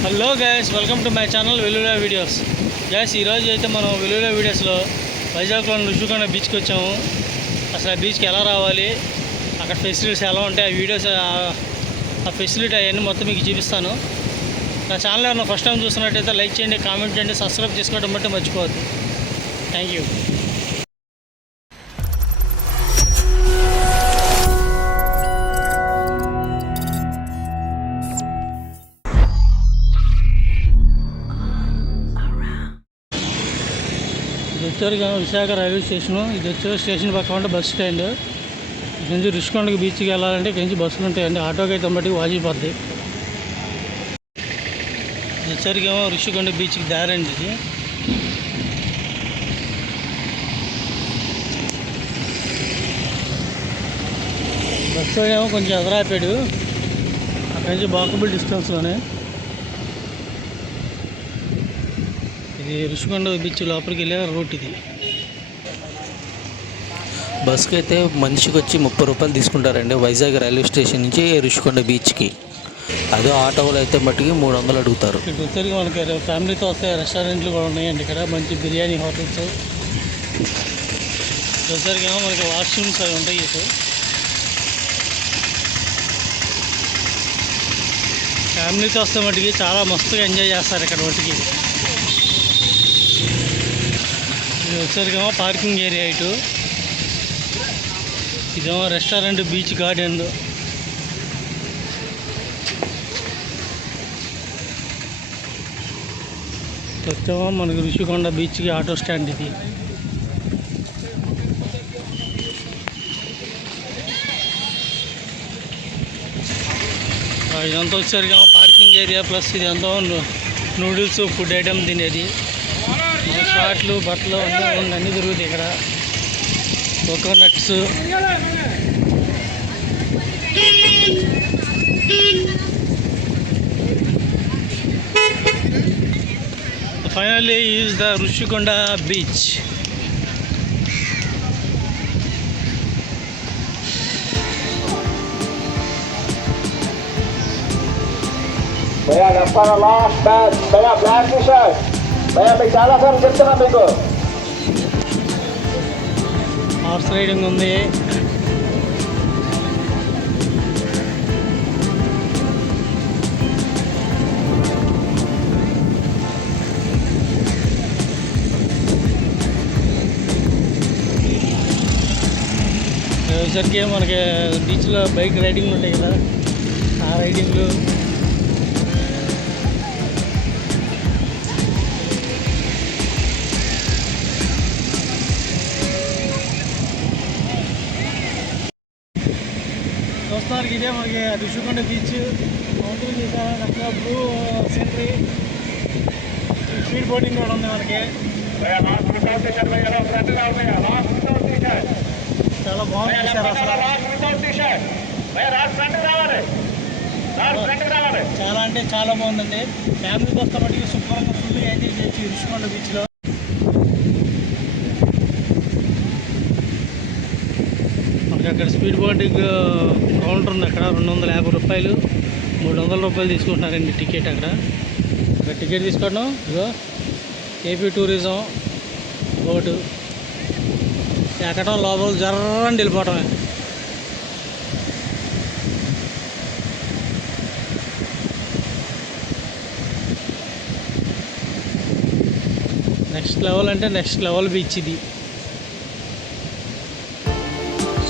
Hello guys, welcome to my channel Vellulla videos. Guys, ఈరోజు అయితే మనం వెల్లుల్లా వీడియోస్లో వైజాగ్లో ఋషికొండ బీచ్కి వచ్చాము. అసలు ఆ బీచ్కి ఎలా రావాలి, అక్కడ ఫెసిలిటీస్ ఎలా ఉంటాయి, ఆ వీడియోస్ ఆ ఫెసిలిటీ అవన్నీ మొత్తం మీకు చూపిస్తాను. నా ఛానల్ ఏమన్నా ఫస్ట్ టైం చూస్తున్నట్టయితే లైక్ చేయండి, కామెంట్ చేయండి, సబ్స్క్రైబ్ చేసుకోవడం బట్టి మర్చిపోవద్దు. Thank you. ఇది వచ్చారు విశాఖ రైల్వే స్టేషను. ఇది వచ్చారు స్టేషన్ పక్కన ఉంటే బస్ స్టాండ్. ఇక్కడ నుంచి ఋషికొండకి బీచ్కి వెళ్ళాలంటే ఇక్కడ నుంచి బస్సులు ఉంటాయండి. ఆటోకి అయితే బట్టి వాజిపోద్ది. ఇది వచ్చారికేమో ఋషికొండ బీచ్కి దారి అండి. ఇది బస్సు ఏమో కొంచెం ఎదరాపాడు. అక్కడి నుంచి వాకబుల్ డిస్టెన్స్లోనే. ఇది ఋషికొండ బీచ్ లోపలికి వెళ్ళే రూట్. ఇది బస్కి అయితే మనిషికి వచ్చి 30 రూపాయలు తీసుకుంటారండి వైజాగ్ రైల్వే స్టేషన్ నుంచి ఋషికొండ బీచ్కి. అదే ఆటోలు అయితే మట్టికి 300 అడుగుతారు. ఇక్కడ వచ్చరికి మనకి ఫ్యామిలీతో వస్తే రెస్టారెంట్లు కూడా ఉన్నాయండి. ఇక్కడ మంచి బిర్యానీ హోటల్స్. వచ్చరికి ఏమో మనకి వాష్రూమ్స్ అవి ఉంటాయి. ఇటు ఫ్యామిలీతో వస్తే మటుకి చాలా మస్తుగా ఎంజాయ్ చేస్తారు ఇక్కడ మటుకి. ఇది వచ్చరికేమో పార్కింగ్ ఏరియా. ఇటు ఇదేమో రెస్టారెంట్, బీచ్ గార్డెన్. వచ్చామో మనకి ఋషికొండ బీచ్కి ఆటో స్టాండ్. ఇది ఇదంతా వచ్చేసరికేమో పార్కింగ్ ఏరియా. ప్లస్ ఇది ఎంతో నూడిల్స్ ఫుడ్ ఐటమ్ తినేది. షార్ట్లు, బట్టలు అన్నీ దొరుకుతాయి ఇక్కడ. Coconuts. Finally is the Rushikonda బీచ్. భయ్యా చెప్పాను లాస్ట్ బ్యాచ్. భయ్యా బ్లాక్ టీ షర్ట్. భయ్యా మీకు చాలాసార్లు చెప్తున్నా మీకు. హార్స్ రైడింగ్ ఉంది. వచ్చరికి మనకి బీచ్లో బైక్ రైడింగ్ ఉంటాయి కదా, ఆ రైడింగ్లు. చూస్తానికి ఇదే మనకి ఋషికొండ బీచ్. మౌంటైన్ చూసారా, అక్కడ బ్లూ సీనరీ. స్పీడ్ బోటింగ్ కూడా ఉంది మనకి. చాలా బాగుంది సార్. అసలు చాలా అంటే చాలా బాగుందండి. ఫ్యామిలీకి వస్తే మటుకు శుభ్రంగా ఫుల్ ఎంజాయ్ చేయొచ్చు ఋషికొండ బీచ్లో. మనకి అక్కడ స్పీడ్ బోటింగ్ కౌంటర్ ఉంది. అక్కడ 250 రూపాయలు, 300 రూపాయలు తీసుకుంటున్నారండి టికెట్. అక్కడ టికెట్ తీసుకోవడం. ఇగో ఏపీ టూరిజం బోటు ఎక్కడం, లోపల జర్రని వెళ్ళిపోవటమే. నెక్స్ట్ లెవెల్ అంటే నెక్స్ట్ లెవెల్ బీచ్. ఇది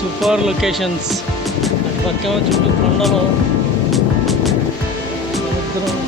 సూపర్ లొకేషన్స్. అటు పక్క చుట్టూ కొండలు, సముద్రం.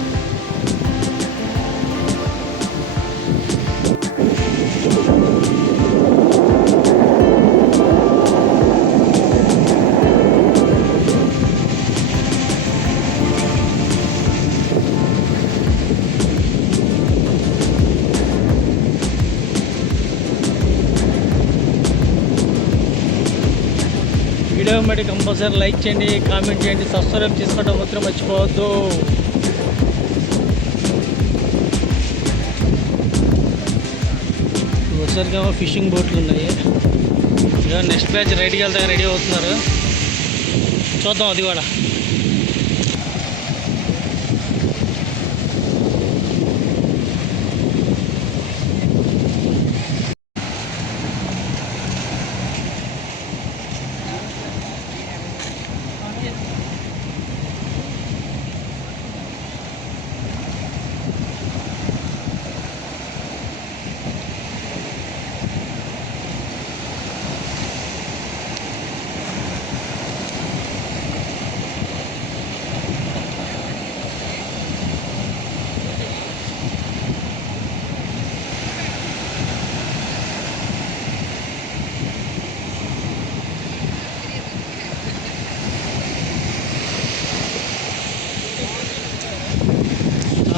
వీడియో బట్టి కంపల్సరీ లైక్ చేయండి, కామెంట్ చేయండి, సబ్స్క్రైబ్ చేసుకోవడం మాత్రం మర్చిపోవద్దు. ఒకసారిగా ఫిషింగ్ బోట్లు ఉన్నాయి. నెక్స్ట్ బ్యాచ్ రైడ్కి వెళ్తాక రెడీ అవుతున్నారు. చూద్దాం అది కూడా.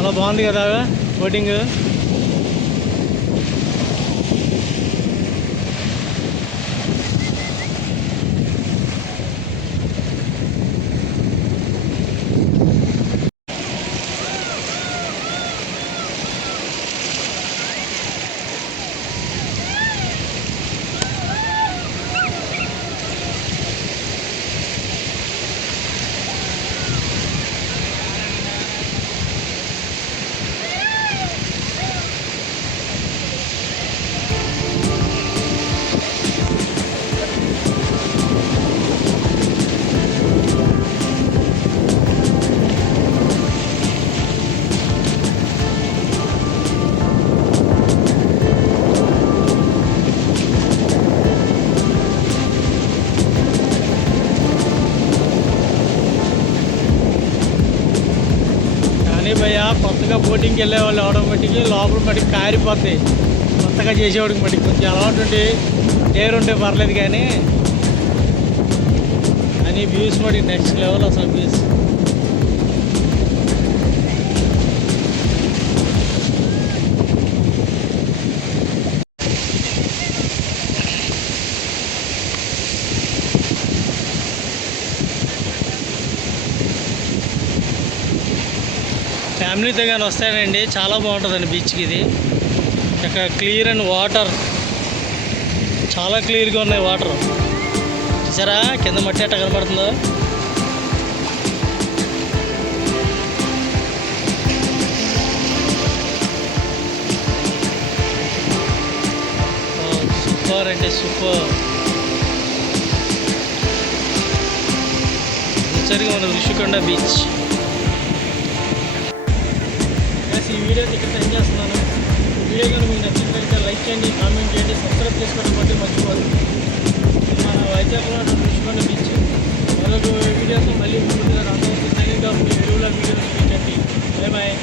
చాలా బాగుంది కదా బోటింగ్. కానీ భయ్య కొత్తగా బోటింగ్కి వెళ్ళే వాళ్ళు ఎవడం మట్టికి లోపల మట్టికి కారిపోతాయి. కొత్తగా చేసేవాడికి మట్టికి కొంచెం అలవాటు ఉంటే ఉంటే పర్లేదు కానీ వ్యూస్ మటుకు నెక్స్ట్ లెవెల్ అసలు వ్యూస్. ఫ్యామిలీతో కానీ వస్తానండి చాలా బాగుంటుందండి బీచ్కి. ఇది ఇక్కడ క్లియర్ అండ్ వాటర్ చాలా క్లియర్గా ఉన్నాయి వాటర్. చూసారా కింద మట్టి ఎట్ట కనబడుతుందో. సూపర్ అంటే సూపర్. సరిగా ఉంది ఋషికొండ బీచ్. ఈ వీడియో ఇక్కడ సెండ్ చేస్తున్నాను. వీడియో కనుక మీకు నచ్చినట్లయితే లైక్ చేయండి, కామెంట్ చేయండి, సబ్స్క్రైబ్ చేసుకోవడం బట్టి మర్చిపోదు. మన వైజాగ్లో ఋషికొండ బీచ్ మరొక వీడియోతో మళ్ళీ ముందుగా రాబోతుంది. సైనింగ్ ఆఫ్ మీ వీడియోలో వీడియోలు చూపించండి. Bye bye.